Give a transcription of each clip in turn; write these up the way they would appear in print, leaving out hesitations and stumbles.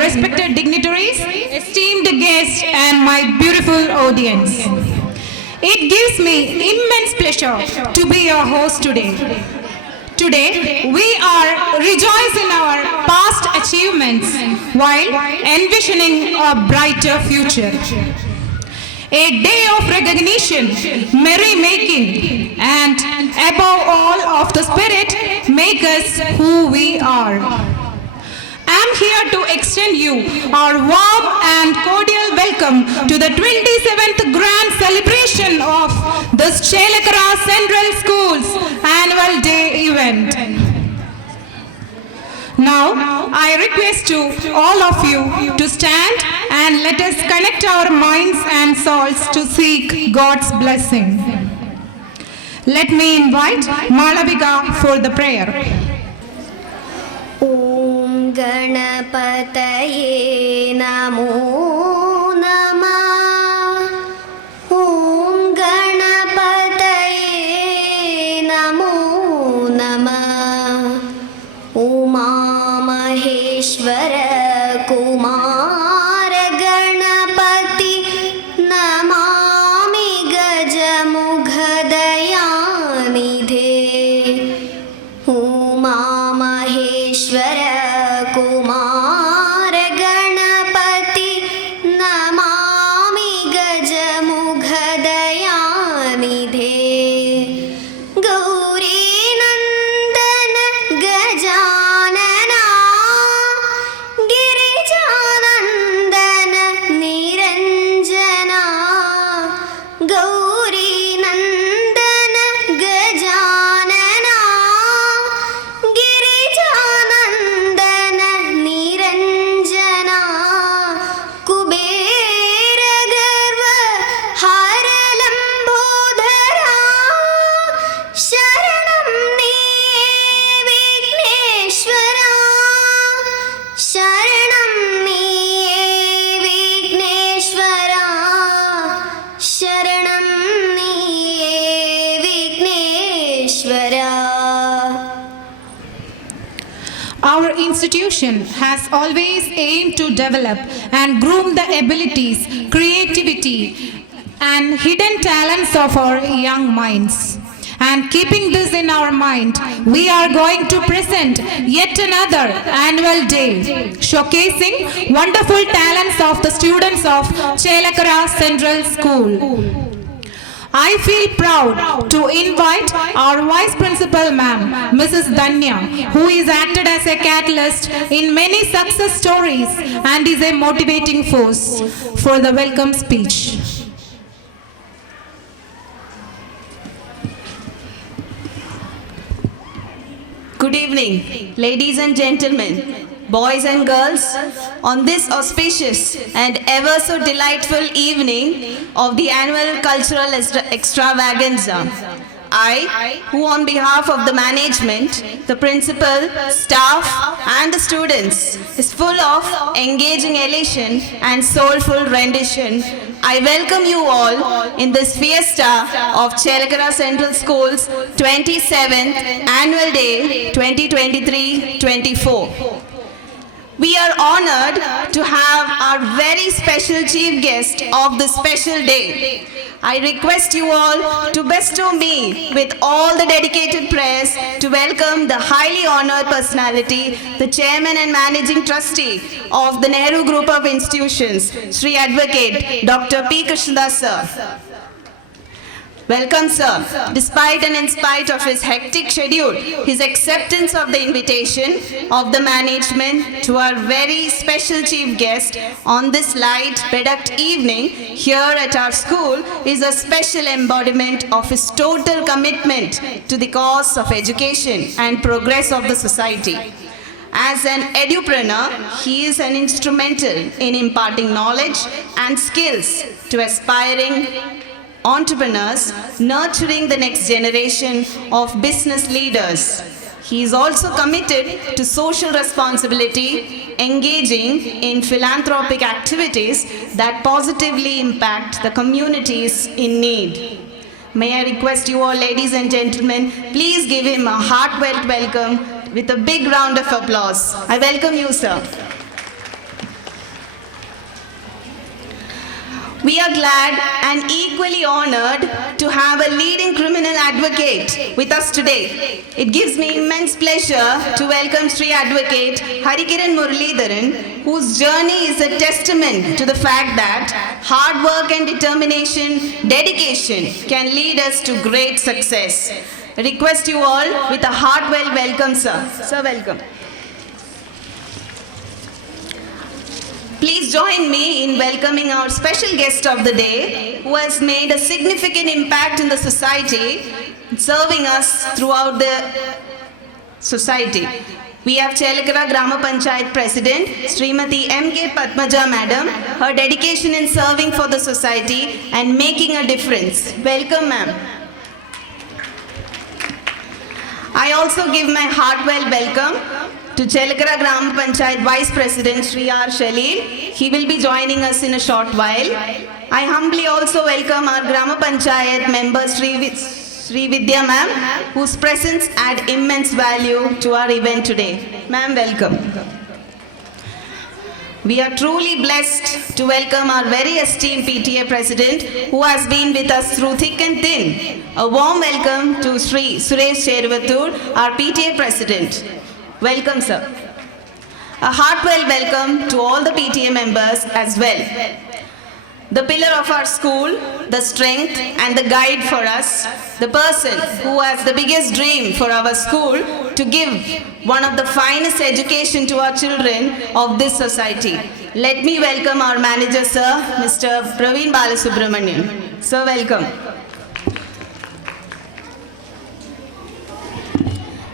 respected dignitaries, esteemed guests, and my beautiful audience. It gives me immense pleasure to be your host today. Today, we are rejoicing our past achievements while envisioning a brighter future. A day of recognition, merry-making, and above all of the spirit make us who we are. I am here to extend you our warm and cordial welcome to the 27th grand celebration of this Chelakara Central School's annual day event. Now, I request to all of you to stand and let us connect our minds and souls to seek God's blessing. Let me invite Malavika for the prayer. Om Ganapataye Namo Namah. Om Ganapataye Namo Namah. Uma Maheshwara Kumara Ganapati Namami Gajamughadayanidhe. Uma Maheshwara Kumara Ganapati Namami Gajamughadayanidhe. Gauri Nandana Gajanana Girijanandana Niranjana. Gauri Nandana Gajanana Girijanandana Niranjana. Kubera Garva Haralambodhara. Sharanam Niye Vigneshwara. Sharanam Niye Vigneshwara. Sharanam Niye Vigneshwara. Our institution has always aimed to develop and groom the abilities, creativity, and hidden talents of our young minds. And keeping this in our mind, we are going to present yet another annual day, showcasing wonderful talents of the students of Chelakara Central School. I feel proud to invite our Vice Principal Ma'am, Mrs. Danya, who is acted as a catalyst in many success stories and is a motivating force for the welcome speech. Good evening, ladies and gentlemen, boys and girls, on this auspicious and ever so delightful evening of the annual cultural extravaganza. I, who on behalf of the management, the principal, staff and the students is full of engaging elation and soulful rendition, I welcome you all in this fiesta of Chelakara Central School's 27th Annual Day 2023-24. We are honored to have our very special chief guest of this special day. I request you all to bestow me with all the dedicated prayers to welcome the highly honored personality, the chairman and managing trustee of the Nehru Group of Institutions, Sri Advocate Dr. P. Krishnadas sir. Welcome, sir. Despite and in spite of his hectic schedule, his acceptance of the invitation of the management to our very special chief guest on this light, bedecked evening here at our school is a special embodiment of his total commitment to the cause of education and progress of the society. As an edupreneur, he is an instrumental in imparting knowledge and skills to aspiring entrepreneurs, nurturing the next generation of business leaders. He is also committed to social responsibility, engaging in philanthropic activities that positively impact the communities in need. May I request you all, ladies and gentlemen, please give him a heartfelt welcome with a big round of applause. I welcome you, sir. We are glad and equally honored to have a leading criminal advocate with us today. It gives me immense pleasure to welcome Sri Advocate Harikiran Muralidharan, whose journey is a testament to the fact that hard work and determination, dedication can lead us to great success. I request you all with a heartfelt welcome, sir. Sir, welcome. Please join me in welcoming our special guest of the day, who has made a significant impact in the society, serving us throughout the society. We have Chelakara Grama Panchayat President, Srimati M.K. Padmaja Madam, her dedication in serving for the society and making a difference. Welcome, ma'am. I also give my heartfelt welcome to Chelakara Grama Panchayat Vice President Sri R. Shalil. He will be joining us in a short while. I humbly also welcome our Grama Panchayat member Sri Vidya ma'am, whose presence add immense value to our event today. Ma'am, welcome. We are truly blessed to welcome our very esteemed PTA President, who has been with us through thick and thin. A warm welcome to Sri Suresh Cheruvattur, our PTA President. Welcome, sir. A heartfelt welcome to all the PTA members as well. The pillar of our school, the strength and the guide for us, the person who has the biggest dream for our school to give one of the finest education to our children of this society. Let me welcome our manager, sir, Mr. Praveen Balasubramanian. Sir, welcome.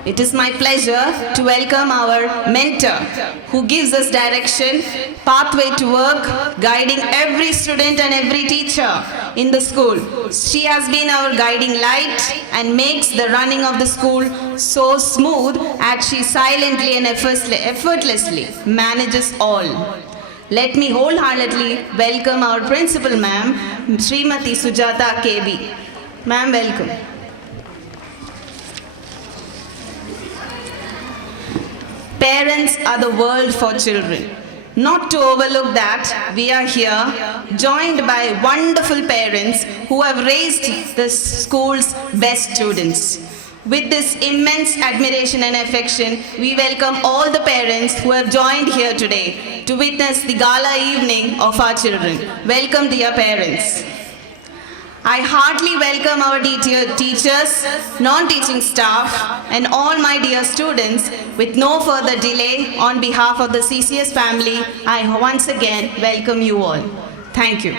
It is my pleasure to welcome our mentor, who gives us direction, pathway to work, guiding every student and every teacher in the school. She has been our guiding light and makes the running of the school so smooth as she silently and effortlessly manages all. Let me wholeheartedly welcome our principal, ma'am, Srimati Sujata KB. Ma'am, welcome. Parents are the world for children. Not to overlook that, we are here joined by wonderful parents who have raised the school's best students. With this immense admiration and affection, we welcome all the parents who have joined here today to witness the gala evening of our children. Welcome, dear parents. I heartily welcome our teachers, non-teaching staff, and all my dear students. With no further delay, on behalf of the CCS family, I once again welcome you all. Thank you.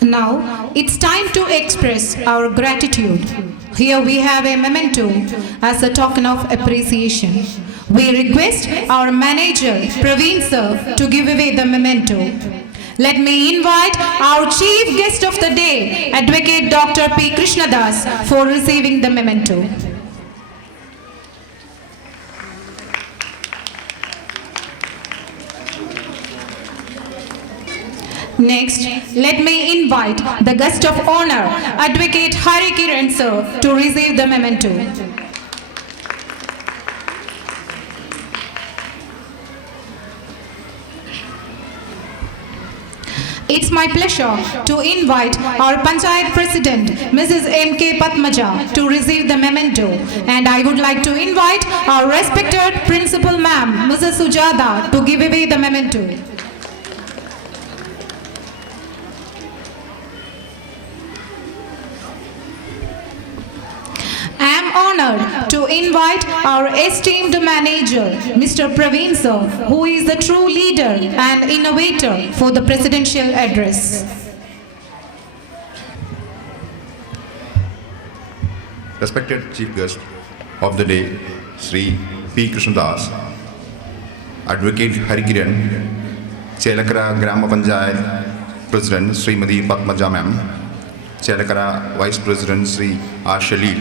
Now, it's time to express our gratitude. Here we have a memento as a token of appreciation. We request our manager, Praveen sir, to give away the memento. Let me invite our chief guest of the day, Advocate Dr. P. Krishnadas, for receiving the memento. Next, let me invite the guest of honor, Advocate Harikiran sir, to receive the memento. It's my pleasure to invite our Panchayat President, Mrs. M.K. Padmaja, to receive the memento. And I would like to invite our respected Principal Ma'am, Mrs. Sujata, to give away the memento. I am honored to invite our esteemed manager, Mr. Praveen sir, who is the true leader and innovator for the presidential address. Respected Chief Guest of the day, Sri P. Krishnadas, Advocate Harikiran, Chelakara Grama Panchayat President Srimati Padmaja Ma'am, Chelakara Vice President Sri R. Shalil,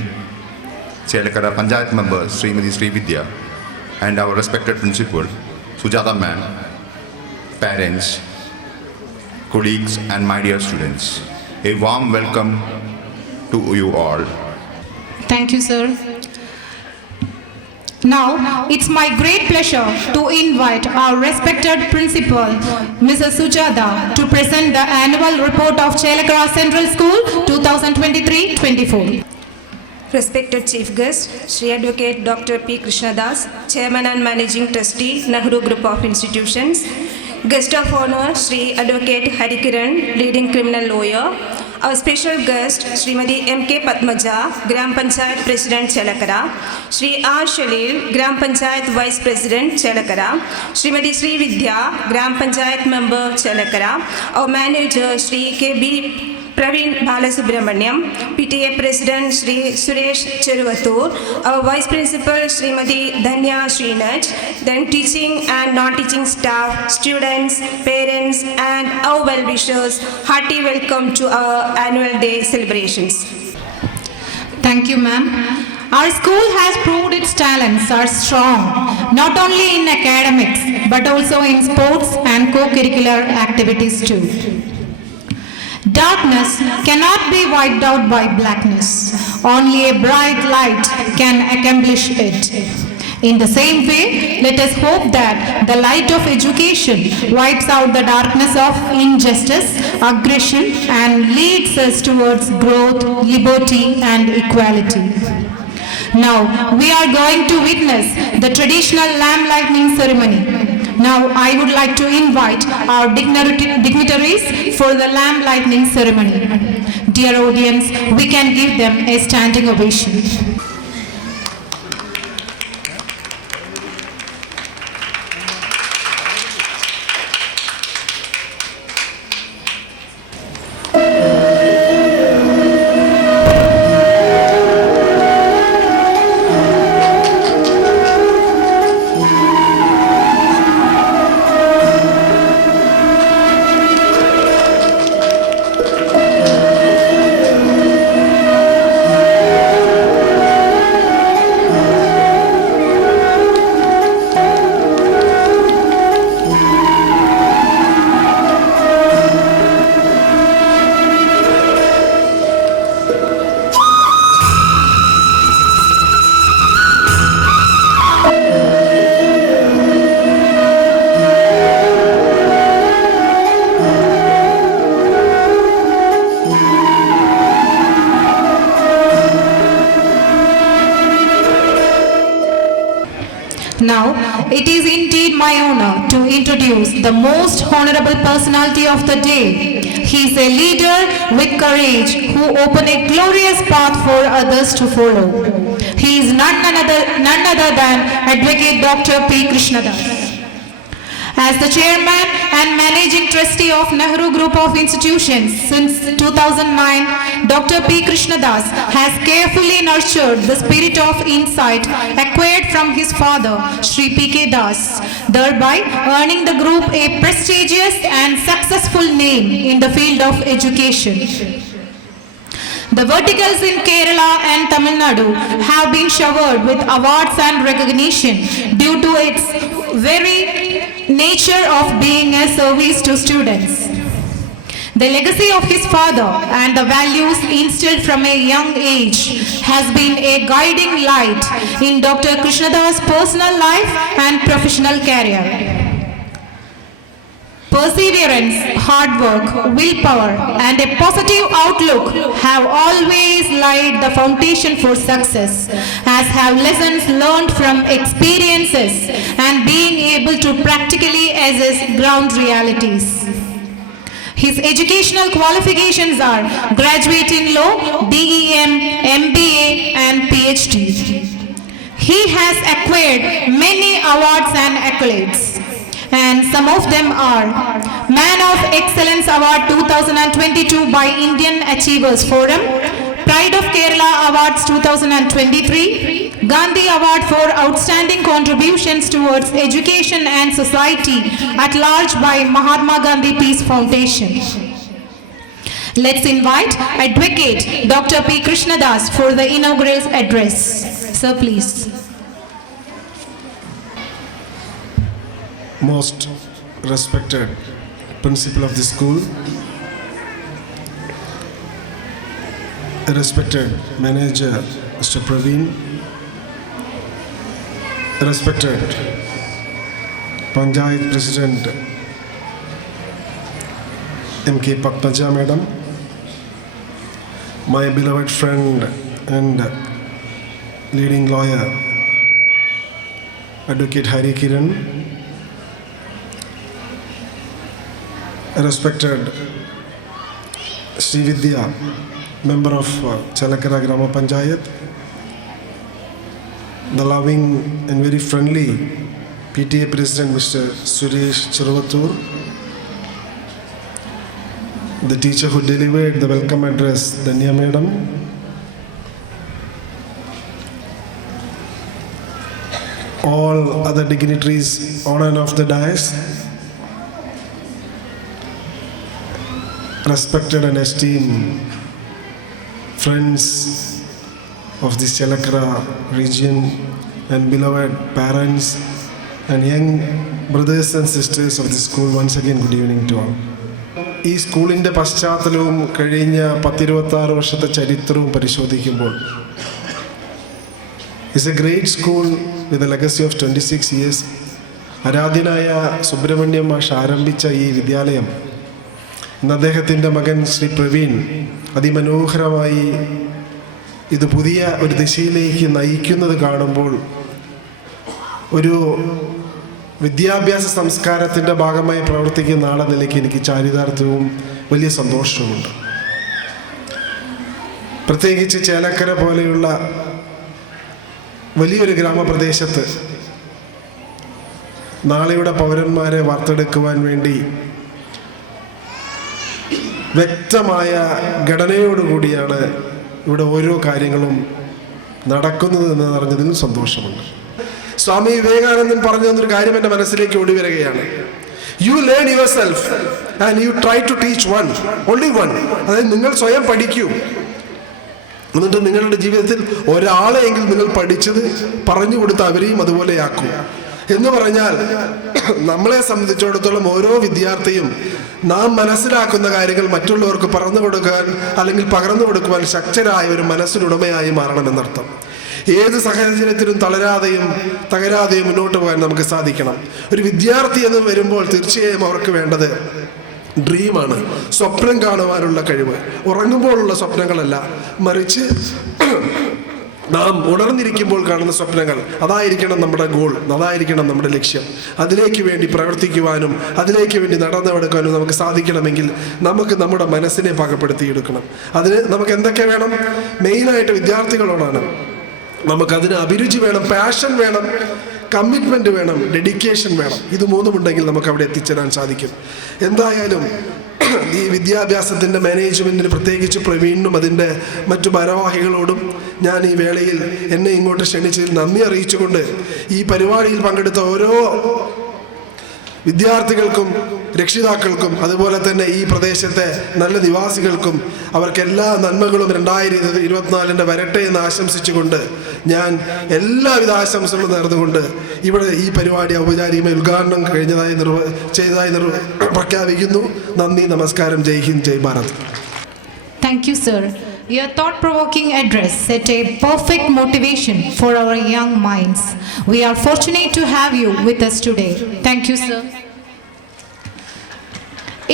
Chelakara Panchayat member Srimati Sri Vidya, and our respected principal Sujata ma'am, parents, colleagues and my dear students. A warm welcome to you all. Thank you, sir. Now, it's my great pleasure to invite our respected principal, Mrs. Sujata, to present the annual report of Chelakara Central School 2023-24. Respected Chief Guest, Sri Advocate Dr. P. Krishnadas, Chairman and Managing Trustee, Nehru Group of Institutions. Guest of Honor, Sri Advocate Harikiran, Leading Criminal Lawyer. Our special guest, Srimati M.K. Padmaja, Gram Panchayat President, Chelakara. Sri R. Shalil, Gram Panchayat Vice President, Chelakara. Srimati Sri Vidya, Gram Panchayat Member, Chelakara. Our Manager, Sri K.B. Praveen Balasubramaniam, PTA President Sri Suresh Cheruvatur, our Vice Principal Srimati Dhanya Srinaj, then teaching and non-teaching staff, students, parents and our well-wishers, hearty welcome to our annual day celebrations. Thank you, ma'am. Our school has proved its talents are strong, not only in academics, but also in sports and co-curricular activities too. Darkness cannot be wiped out by blackness. Only a bright light can accomplish it. In the same way, let us hope that the light of education wipes out the darkness of injustice, aggression, and leads us towards growth, liberty, and equality. Now, we are going to witness the traditional lamp lighting ceremony. Now, I would like to invite our dignitaries for the lamp lighting ceremony. Dear audience, we can give them a standing ovation. Now, it is indeed my honor to introduce the most honorable personality of the day. He is a leader with courage who opened a glorious path for others to follow. He is none other than Advocate Dr. P. Krishnadas. As the Chairman and Managing Trustee of Nehru Group of Institutions since 2009, Dr. P. Krishnadas has carefully nurtured the spirit of insight acquired from his father, Sri P.K. Das, thereby earning the group a prestigious and successful name in the field of education. The verticals in Kerala and Tamil Nadu have been showered with awards and recognition due to its very nature of being a service to students. The legacy of his father and the values instilled from a young age has been a guiding light in Dr. Krishnadas' personal life and professional career. Perseverance, hard work, willpower, and a positive outlook have always laid the foundation for success, as have lessons learned from experiences and being able to practically assess ground realities. His educational qualifications are graduate in law, DEM, MBA, and PhD. He has acquired many awards and accolades, and some of them are Man of Excellence Award 2022 by Indian Achievers Forum, Pride of Kerala Awards 2023, Gandhi Award for Outstanding Contributions Towards Education and Society at Large by Mahatma Gandhi Peace Foundation. Let's invite Advocate Dr. P. Krishnadas for the inaugural address. Sir, please. Most respected principal of the school, respected manager Mr. Praveen, respected Panchayat President M.K. Patnaja Madam, my beloved friend and leading lawyer Advocate Hari Kiran, respected Sri Vidya, member of Chelakara Grama Panchayat, the loving and very friendly PTA President Mr. Suresh Chiruvattur, the teacher who delivered the welcome address, Danya Madam, all other dignitaries on and off the dais, respected and esteemed friends of this Chelakara region and beloved parents and young brothers and sisters of the school, once again good evening to all. ഈ സ്കൂളിൻ്റെ പശ്ചാത്തലവും കഴിഞ്ഞ 10-26 വർഷത്തെ ചരിത്രവും പരിശോധിക്കുമ്പോൾ it's A great school with a legacy of 26 years. ആരാധ്യനായ സുബ്രഹ്മണ്യം മാഷ് ആരംഭിച്ച ഈ വിദ്യാലയം ഇന്ന് അദ്ദേഹത്തിൻ്റെ മകൻ ശ്രീ പ്രവീൺ അതിമനോഹരമായി ഇത് പുതിയ ഒരു ദിശയിലേക്ക് നയിക്കുന്നത് കാണുമ്പോൾ ഒരു വിദ്യാഭ്യാസ സംസ്കാരത്തിൻ്റെ ഭാഗമായി പ്രവർത്തിക്കുന്ന ആളെന്ന നിലയ്ക്ക് എനിക്ക് ചാരിതാർത്ഥ്യവും വലിയ സന്തോഷവുമുണ്ട്. പ്രത്യേകിച്ച് ചേലക്കര പോലെയുള്ള വലിയൊരു ഗ്രാമപ്രദേശത്ത് നാളെയുടെ പൗരന്മാരെ വാർത്തെടുക്കുവാൻ വേണ്ടി വ്യക്തമായ ഘടനയോടുകൂടിയാണ് ഇവിടെ ഓരോ കാര്യങ്ങളും നടക്കുന്നത് എന്ന് അറിഞ്ഞതിൽ സന്തോഷമുണ്ട്. സ്വാമി വിവേകാനന്ദൻ പറഞ്ഞു തന്നൊരു കാര്യം എൻ്റെ മനസ്സിലേക്ക് ഓടി വരികയാണ്. You learn yourself and you try to teach one, only one. അതായത് നിങ്ങൾ സ്വയം പഠിക്കൂ, എന്നിട്ട് നിങ്ങളുടെ ജീവിതത്തിൽ ഒരാളെയെങ്കിലും നിങ്ങൾ പഠിച്ചത് പറഞ്ഞു കൊടുത്ത് അവരെയും അതുപോലെയാക്കൂ എന്ന് പറഞ്ഞാൽ നമ്മളെ സംബന്ധിച്ചിടത്തോളം ഓരോ വിദ്യാർത്ഥിയും നാം മനസ്സിലാക്കുന്ന കാര്യങ്ങൾ മറ്റുള്ളവർക്ക് പറഞ്ഞു കൊടുക്കാൻ അല്ലെങ്കിൽ പകർന്നു കൊടുക്കുവാൻ ശക്തരായ ഒരു മനസ്സിനുടമയായി മാറണമെന്നർത്ഥം. ഏത് സാഹചര്യത്തിലും തകരാതെയും മുന്നോട്ട് പോകാൻ നമുക്ക് സാധിക്കണം. ഒരു വിദ്യാർത്ഥി എന്ന് വരുമ്പോൾ തീർച്ചയായും അവർക്ക് വേണ്ടത് ഡ്രീമാണ്, സ്വപ്നം കാണുവാനുള്ള കഴിവ്. ഉറങ്ങുമ്പോഴുള്ള സ്വപ്നങ്ങളല്ല, മറിച്ച് നാം ഉണർന്നിരിക്കുമ്പോൾ കാണുന്ന സ്വപ്നങ്ങൾ, അതായിരിക്കണം നമ്മുടെ ഗോൾ, അതായിരിക്കണം നമ്മുടെ ലക്ഷ്യം. അതിലേക്ക് വേണ്ടി പ്രവർത്തിക്കുവാനും അതിലേക്ക് വേണ്ടി നടന്നെടുക്കാനും നമുക്ക് സാധിക്കണമെങ്കിൽ നമുക്ക് നമ്മുടെ മനസ്സിനെ പാകപ്പെടുത്തിയെടുക്കണം. അതിന് നമുക്ക് എന്തൊക്കെ വേണം? മെയിനായിട്ട് വിദ്യാർത്ഥികളോടാണ്. നമുക്കതിന് അഭിരുചി വേണം, പാഷൻ വേണം, കമ്മിറ്റ്മെൻറ്റ് വേണം, ഡെഡിക്കേഷൻ വേണം. ഇത് മൂന്നുമുണ്ടെങ്കിൽ നമുക്ക് അവിടെ എത്തിച്ചേരാൻ സാധിക്കും. എന്തായാലും ഈ വിദ്യാഭ്യാസത്തിൻ്റെ മാനേജ്മെൻറ്റിന് പ്രത്യേകിച്ച് പ്രവീണിനും അതിൻ്റെ മറ്റു ഭാരവാഹികളോടും ഞാൻ ഈ വേളയിൽ എന്നെ ഇങ്ങോട്ട് ക്ഷണിച്ചതിൽ നന്ദി അറിയിച്ചുകൊണ്ട് ഈ പരിപാടിയിൽ പങ്കെടുത്ത ഓരോ വിദ്യാർത്ഥികൾക്കും രക്ഷിതാക്കൾക്കും അതുപോലെ തന്നെ ഈ പ്രദേശത്തെ നല്ല നിവാസികൾക്കും അവർക്ക് എല്ലാ നന്മകളും 2024 വരട്ടെ എന്ന് ആശംസിച്ചുകൊണ്ട് ഞാൻ എല്ലാവിധ ആശംസകളും നേർന്നുകൊണ്ട് ഇവിടെ ഈ പരിപാടി ഔപചാരികമായി ഉദ്ഘാടനം ചെയ്തതായി പ്രഖ്യാപിക്കുന്നു. നന്ദി, നമസ്കാരം. ജയ് ഹിന്ദ്, ജയ് Bharat. Thank you, sir. Your thought-provoking address set a perfect motivation for our young minds. We are fortunate to have you with us today. Thank you, sir.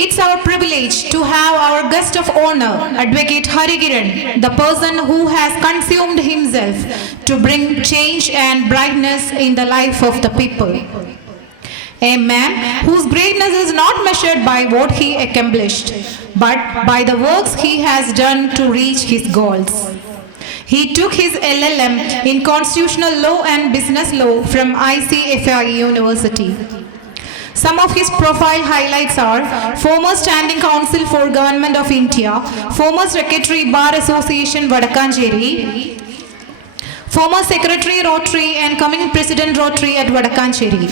It's our privilege to have our guest of honor, Advocate Hari Kiran, the person who has consumed himself to bring change and brightness in the life of the people. A man whose greatness is not measured by what he accomplished, but by the works he has done to reach his goals. He took his LLM in Constitutional Law and Business Law from ICFI University. Some of his profile highlights are former Standing Counsel for Government of India, former Secretary Bar Association Vadakkancherry, former Secretary Rotary and coming President Rotary at Vadakkancherry.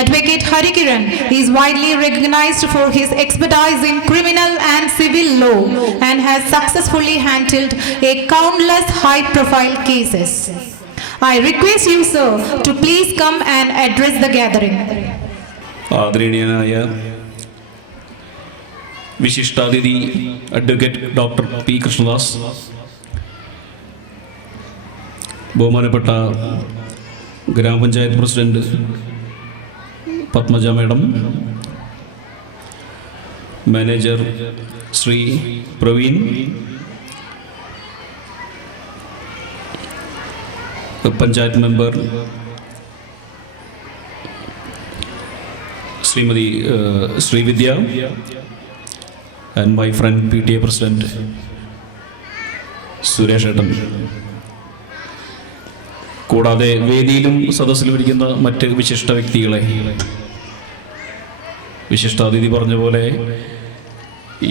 Advocate Hari Kiran is widely recognized for his expertise in criminal and civil law and has successfully handled a countless high-profile cases. I request you, sir, to please come and address the gathering. ആദരണീയനായ വിശിഷ്ടാതിഥി advocate doctor P Krishnadas, ബഹുമാനപ്പെട്ട grama panchayat president Padmaja madam, manager Sri Praveen, panchayat member Srimathi Srividya, and my friend PTA president Suresh ഏട്ടൻ, കൂടാതെ വേദിയിലും സദസ്സിലും ഇരിക്കുന്ന മറ്റ് വിശിഷ്ട വ്യക്തികളെ, വിശിഷ്ടാതിഥി പറഞ്ഞ പോലെ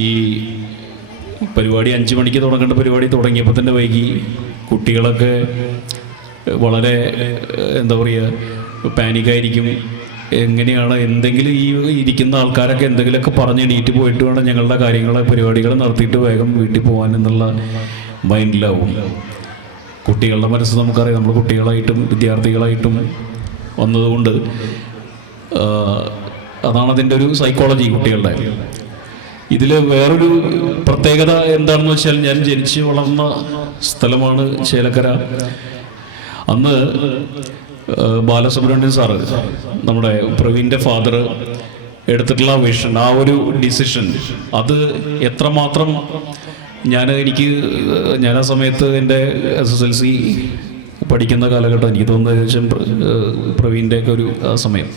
ഈ പരിപാടി 5 മണിക്ക് തുടങ്ങേണ്ട പരിപാടി തുടങ്ങിയപ്പോൾ തന്നെ വൈകി. കുട്ടികളൊക്കെ വളരെ എന്താ പറയുക, പാനിക്കായിരിക്കും. എങ്ങനെയാണ് എന്തെങ്കിലും ഈ ഇരിക്കുന്ന ആൾക്കാരൊക്കെ എന്തെങ്കിലുമൊക്കെ പറഞ്ഞ് എണീറ്റ് പോയിട്ട് വേണം ഞങ്ങളുടെ കാര്യങ്ങളെ പരിപാടികൾ നടത്തിയിട്ട് വേഗം വീട്ടിൽ പോകാൻ എന്നുള്ള മൈൻഡിലാവും. കുട്ടികളുടെ മനസ്സ് നമുക്കറിയാം. നമ്മൾ കുട്ടികളായിട്ടും വിദ്യാർത്ഥികളായിട്ടും വന്നതുകൊണ്ട് അതാണ് അതിൻ്റെ ഒരു സൈക്കോളജി കുട്ടികളുടെ. ഇതിൽ വേറൊരു പ്രത്യേകത എന്താണെന്ന് വെച്ചാൽ, ഞാൻ ജനിച്ച് വളർന്ന സ്ഥലമാണ് ചേലക്കര. അന്ന് ബാലസുബ്രഹ്മണ്യൻ സാറ്, നമ്മുടെ പ്രവീണിൻ്റെ ഫാദർ, എടുത്തിട്ടുള്ള വിഷൻ, ആ ഒരു ഡിസിഷൻ, അത് എത്രമാത്രം ഞാൻ ആ സമയത്ത് എൻ്റെ SSLC പഠിക്കുന്ന കാലഘട്ടം, എനിക്ക് തോന്നുന്നത് ഏകദേശം പ്രവീണിൻ്റെയൊക്കെ ഒരു സമയം.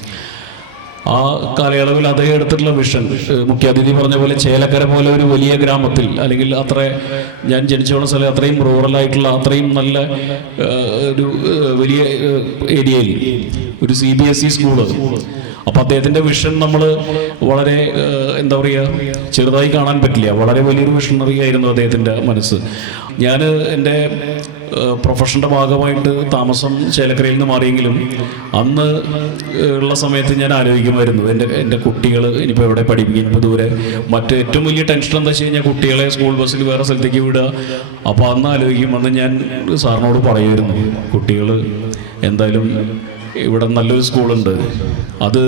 ആ കാലയളവിൽ അദ്ദേഹം എടുത്തിട്ടുള്ള വിഷൻ, മുഖ്യാതിഥി പറഞ്ഞ പോലെ ചേലക്കര പോലെ ഒരു വലിയ ഗ്രാമത്തിൽ, അല്ലെങ്കിൽ അത്ര ഞാൻ ജനിച്ചു വളർന്ന സ്ഥലം അത്രയും റൂറലായിട്ടുള്ള അത്രയും നല്ല ഒരു വലിയ ഏരിയയിൽ ഒരു CBSE സ്കൂള്. അപ്പോൾ അദ്ദേഹത്തിൻ്റെ വിഷൻ നമ്മൾ വളരെ എന്താ പറയുക, ചെറുതായി കാണാൻ പറ്റില്ല. വളരെ വലിയൊരു വിഷണറി ആയിരുന്നു അദ്ദേഹത്തിൻ്റെ മനസ്സ്. ഞാൻ എൻ്റെ പ്രൊഫഷൻ്റെ ഭാഗമായിട്ട് താമസം ചേലക്കരയിൽ നിന്ന് മാറിയെങ്കിലും അന്ന് ഉള്ള സമയത്ത് ഞാൻ ആലോചിക്കുമായിരുന്നു, എൻ്റെ കുട്ടികൾ ഇനിയിപ്പോൾ എവിടെ പഠിപ്പിക്കും, ഇപ്പോൾ ദൂരെ. മറ്റ് ഏറ്റവും വലിയ ടെൻഷൻ എന്താ വെച്ച് കഴിഞ്ഞാൽ കുട്ടികളെ സ്കൂൾ ബസ്സിൽ വേറെ സ്ഥലത്തേക്ക് വിടുക. അപ്പോൾ അന്ന് ആലോചിക്കും, അന്ന് ഞാൻ സാറിനോട് പറയുമായിരുന്നു, കുട്ടികൾ എന്തായാലും ഇവിടെ നല്ലൊരു സ്കൂളുണ്ട്, അത്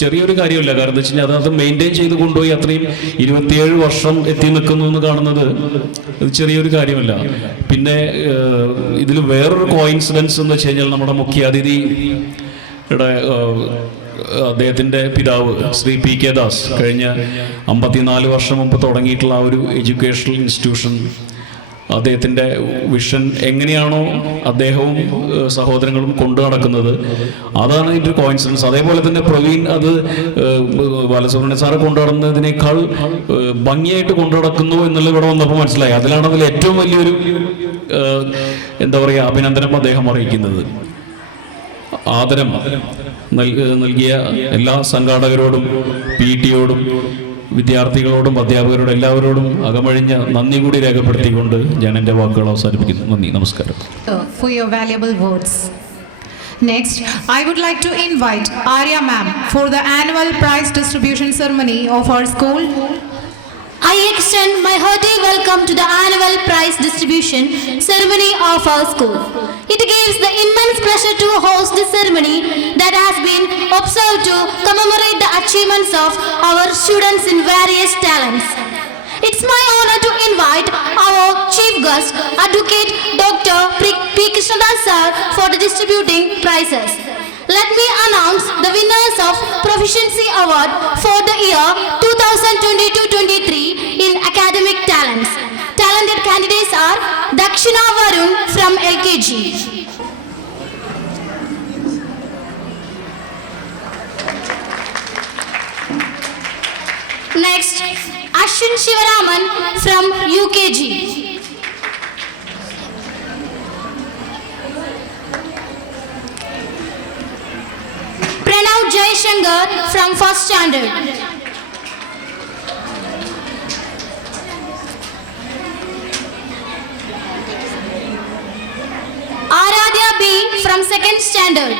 ചെറിയൊരു കാര്യമല്ല. കാരണം എന്താ വെച്ച് കഴിഞ്ഞാൽ അത് മെയിൻറ്റെയിൻ ചെയ്ത് കൊണ്ടുപോയി അത്രയും 27 വർഷം എത്തി നിൽക്കുന്നു എന്ന് കാണുന്നത് അത് ചെറിയൊരു കാര്യമല്ല. പിന്നെ ഇതിൽ വേറൊരു കോയിൻസിഡൻസ് എന്ന് വെച്ച് കഴിഞ്ഞാൽ, നമ്മുടെ മുഖ്യാതിഥിയുടെ അദ്ദേഹത്തിൻ്റെ പിതാവ് ശ്രീ PK ദാസ് കഴിഞ്ഞ 54 വർഷം മുമ്പ് തുടങ്ങിയിട്ടുള്ള ആ ഒരു എഡ്യൂക്കേഷണൽ ഇൻസ്റ്റിറ്റ്യൂഷൻ, അദ്ദേഹത്തിൻ്റെ വിഷൻ എങ്ങനെയാണോ അദ്ദേഹവും സഹോദരങ്ങളും കൊണ്ടു നടക്കുന്നത്, അതാണ് ഇതിൻ്റെ കോയിൻസിഡൻസ്. അതേപോലെ തന്നെ പ്രവീൺ അത് ബാലസുബ്രഹ്മണ്യ സാറെ കൊണ്ടു നടന്നതിനേക്കാൾ ഭംഗിയായിട്ട് കൊണ്ടു നടക്കുന്നു എന്നുള്ളത് ഇവിടെ വന്നപ്പോൾ മനസ്സിലായി. അതിലാണ് അതിൽ ഏറ്റവും വലിയൊരു എന്താ പറയുക അഭിനന്ദനം അദ്ദേഹം അറിയിക്കുന്നത്. ആദരം നൽകിയ എല്ലാ സംഘാടകരോടും PTയോടും വിദ്യാർത്ഥികളോടും അധ്യാപകരോടും എല്ലാവരോടും അകമഴിഞ്ഞ നന്ദി കൂടി രേഖപ്പെടുത്തിക്കൊണ്ട് ഞാൻ എൻ്റെ വാക്കുകൾ അവസാനിപ്പിക്കുന്നു. നന്ദി, നമസ്കാരം. For your valuable words. Next, I would like to invite Arya ma'am for the annual prize distribution ceremony of our school. I extend my hearty welcome to the annual prize distribution ceremony of our school. It gives the immense pleasure to host this ceremony that has been observed to commemorate the achievements of our students in various talents. It's my honor to invite our chief guest, Advocate Dr. P. Krishnadas sir, for the distributing prizes. Let me announce the winners of Proficiency Award for the year 2022-23 in academic talents. Talented candidates are Dakshina Varun from LKG. Next, Ashwin Shivaraman from UKG. Pranav Jaishankar from 1st standard. Aradhya B from 2nd standard.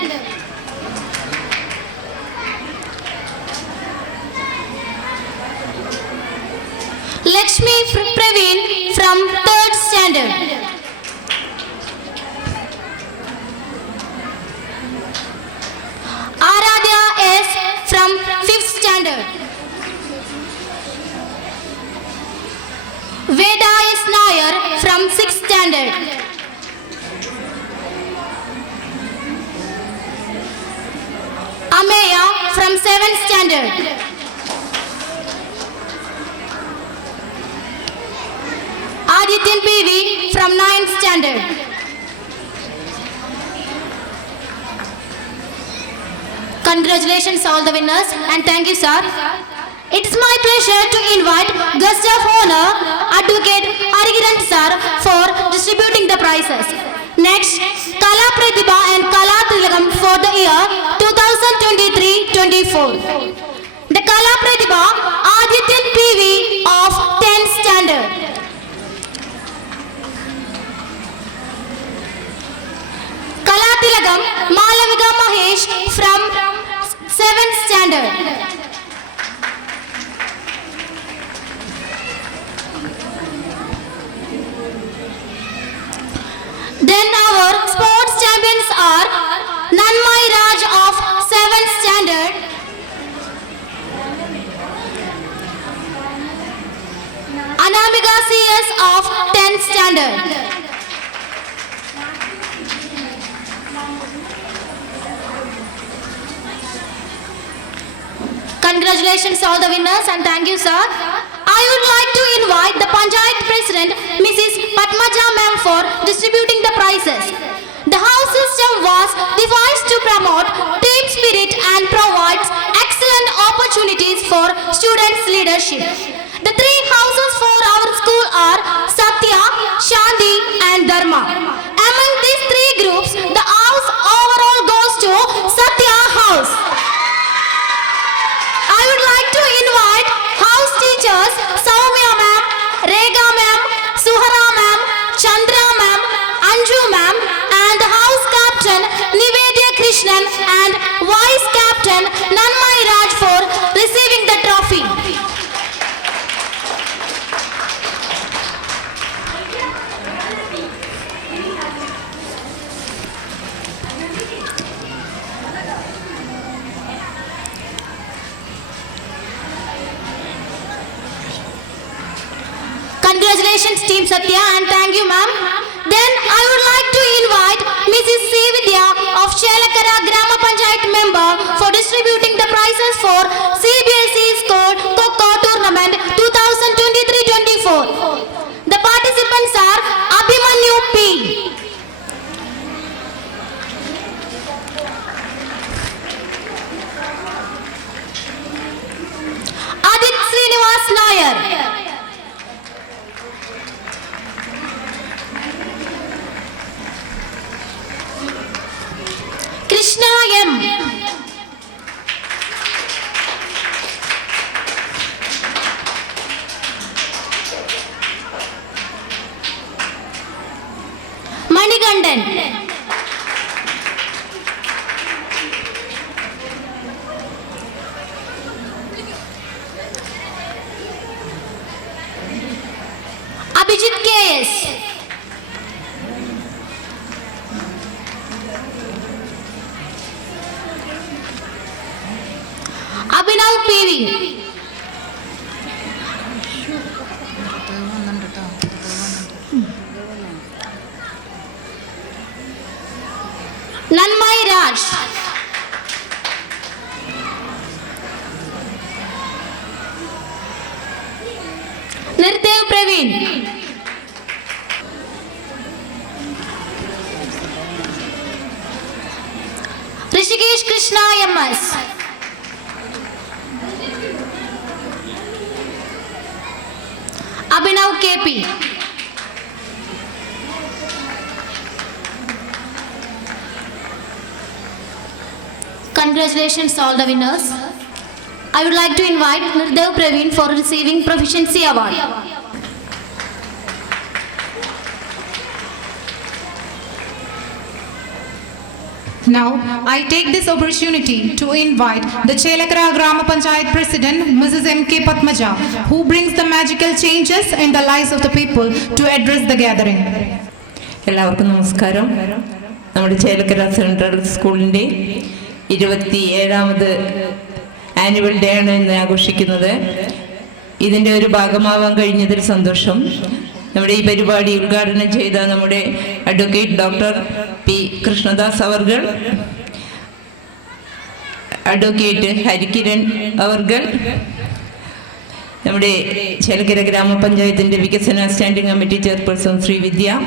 Lakshmi Praveen from 3rd standard. Aradhya S from 5th standard. Veda S Nair from 6th standard. Ameya from 7th standard. Adityan PV from 9th standard. Congratulations all the winners and thank you sir. It is my pleasure to invite guest of honor Advocate Harikiran sir for distributing the prizes. Next, Kala Pratibha and Kala Tilakam for the year 2023-24. The Kala Pratibha Adityan PV of 10th standard. Kala Tilakam Malavika Mahesh from 7th standard. Then our sports champions are Nanmai Raj of 7th standard, Anamika CS of 10th standard. Congratulations all the winners and thank you sir. I would like to invite the Panchayat President Mrs. Padmaja ma'am for distributing the prizes. The house system was devised to promote team spirit and provides excellent opportunities for students' leadership. The three houses for our school are Satya, Shanti and Dharma. Among these three groups, the house overall goes to Satya House. I would like to invite house teachers Soumya ma'am, Rega ma'am, Suhara ma'am, Chandra ma'am, Anju ma'am and the house captain Nivedya Krishnan and vice captain Nanmai Raj for receiving the trophy. Congratulations Team Satya and thank you ma'am. Then I would like to invite Mrs. C. Vidya of Chelakara Grama Panchayat member for distributing the prizes for CBSE Score Kho Tournament 2023-24. The participants are Abhimanyu P. Adit Srinivas Nair. Krishna M. Manigandan. Abhijit KS. Abhinav PV. Nanmai Raj. Nirdev Praveen. Rishikesh Krishna MS. Abhinav KP. Congratulations all the winners. I would like to invite Nirdev Praveen for receiving Proficiency Award. Now, I take this opportunity to invite the Chelakara Grama Panchayat President, Mrs. M.K. Padmaja, who brings the magical changes in the lives of the people to address the gathering. എല്ലാവർക്കും നമസ്കാരം. നമ്മുടെ ചേലക്കര സെൻട്രൽ സ്കൂളിൻ്റെ 27ാമത് annual day ആണ് ഇന്ന് ആഘോഷിക്കുന്നത്. ഇതിൻ്റെ ഒരു ഭാഗമാവാൻ കഴിഞ്ഞതിൽ സന്തോഷം. നമ്മുടെ ഈ പരിപാടി ഉദ്ഘാടനം ചെയ്ത നമ്മുടെ അഡ്വക്കേറ്റ് ഡോക്ടർ പി കൃഷ്ണദാസ് അവർകൾ, അഡ്വക്കേറ്റ് ഹരികിരൺ അവർകൾ, നമ്മുടെ ചേലക്കര ഗ്രാമപഞ്ചായത്തിൻ്റെ വികസന സ്റ്റാൻഡിംഗ് കമ്മിറ്റി ചെയർപേഴ്സൺ ശ്രീ വിദ്യ,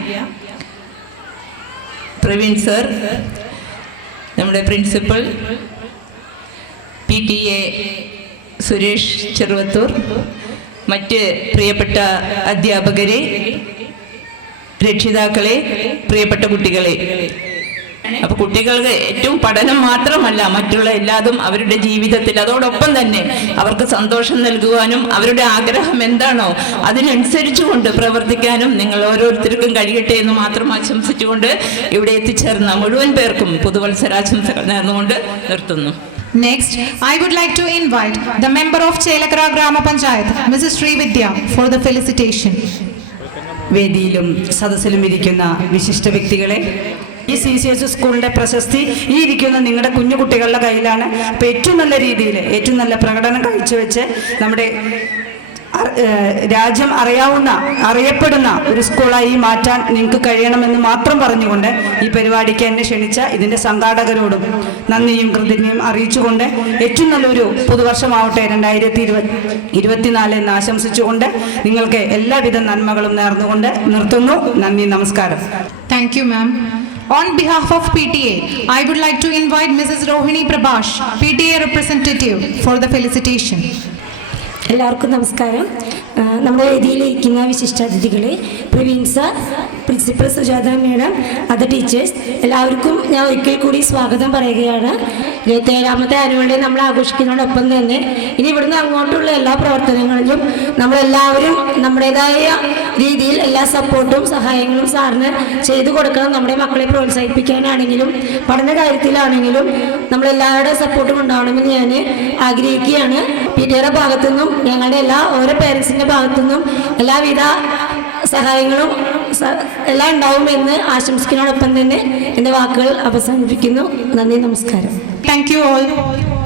പ്രവീൺ സർ, നമ്മുടെ പ്രിൻസിപ്പൽ PTA സുരേഷ് ചെറുവത്തൂർ, മറ്റ് പ്രിയപ്പെട്ട അധ്യാപകരെ, രക്ഷിതാക്കളെ, പ്രിയപ്പെട്ട കുട്ടികളെ. അപ്പോൾ കുട്ടികൾക്ക് ഏറ്റവും പഠനം മാത്രമല്ല, മറ്റുള്ള എല്ലാതും അവരുടെ ജീവിതത്തിൽ അതോടൊപ്പം തന്നെ അവർക്ക് സന്തോഷം നൽകുവാനും അവരുടെ ആഗ്രഹം എന്താണോ അതിനനുസരിച്ചുകൊണ്ട് പ്രവർത്തിക്കാനും നിങ്ങൾ ഓരോരുത്തർക്കും കഴിയട്ടെ എന്ന് മാത്രം ആശംസിച്ചുകൊണ്ട് ഇവിടെ എത്തിച്ചേർന്ന മുഴുവൻ പേർക്കും പുതുവത്സരാശംസകൾ നേർന്നുകൊണ്ട് നിർത്തുന്നു. Next, I would like to invite the member of Chelakara Grama Panchayat, Mrs. Srividya, for the felicitation. വേദിയിലും സദസ്സിലും ഇരിക്കുന്ന വിശിഷ്ട വ്യക്തികളെ, ഈ CCS സ്കൂളിൻ്റെ പ്രശസ്തി ഈ ഇരിക്കുന്ന നിങ്ങളുടെ കുഞ്ഞു കുട്ടികളുടെ കയ്യിലാണ്. അപ്പോൾ ഏറ്റവും നല്ല രീതിയിൽ ഏറ്റവും നല്ല പ്രകടനം കാഴ്ചവെച്ച് നമ്മുടെ രാജ്യം അറിയപ്പെടുന്ന ഒരു സ്കൂളായി മാറ്റാൻ നിങ്ങൾക്ക് കഴിയണമെന്ന് മാത്രം പറഞ്ഞുകൊണ്ട് ഈ പരിപാടിക്ക് എന്നെ ക്ഷണിച്ച ഇതിൻ്റെ സംഘാടകരോടും നന്ദിയും കൃതജ്ഞയും അറിയിച്ചുകൊണ്ട് ഏറ്റവും നല്ലൊരു പുതുവർഷമാവട്ടെ 2024 എന്ന് ആശംസിച്ചുകൊണ്ട് നിങ്ങൾക്ക് എല്ലാവിധ നന്മകളും നേർന്നുകൊണ്ട് നിർത്തുന്നു. നന്ദി, നമസ്കാരം. Thank you, ma'am. On behalf of PTA, I would like to invite Mrs. Rohini Prabhash, PTA representative, for the felicitation. എല്ലാവർക്കും നമസ്കാരം. നമ്മുടെ വേദിയിലിരിക്കുന്ന വിശിഷ്ടാതിഥികളെ, Praveen sir, principal Sujatha madam, other teachers, എല്ലാവർക്കും ഞാൻ ഒരിക്കൽ കൂടി സ്വാഗതം പറയുകയാണ്. 27ാമത്തെ ആനുവൽ ഡേ നമ്മൾ ആഘോഷിക്കുന്നതോടൊപ്പം തന്നെ ഇനി ഇവിടുന്ന് അങ്ങോട്ടുള്ള എല്ലാ പ്രവർത്തനങ്ങളിലും നമ്മളെല്ലാവരും നമ്മുടേതായ രീതിയിൽ എല്ലാ സപ്പോർട്ടും സഹായങ്ങളും സാറിന് ചെയ്തു കൊടുക്കണം. നമ്മുടെ മക്കളെ പ്രോത്സാഹിപ്പിക്കാനാണെങ്കിലും പഠന കാര്യത്തിലാണെങ്കിലും നമ്മളെല്ലാവരുടെ സപ്പോർട്ടും ഉണ്ടാവണമെന്ന് ഞാൻ ആഗ്രഹിക്കുകയാണ്. PTA ഭാഗത്തുനിന്നും ഞങ്ങളുടെ ഓരോ പേരൻസിൻ്റെ ഭാഗത്തുനിന്നും എല്ലാവിധ സഹായങ്ങളും എല്ലാം ഉണ്ടാവുമെന്ന് ആശംസിക്കുന്നതോടൊപ്പം തന്നെ എൻ്റെ വാക്കുകൾ അവസാനിപ്പിക്കുന്നു. നന്ദി, നമസ്കാരം. Thank you all.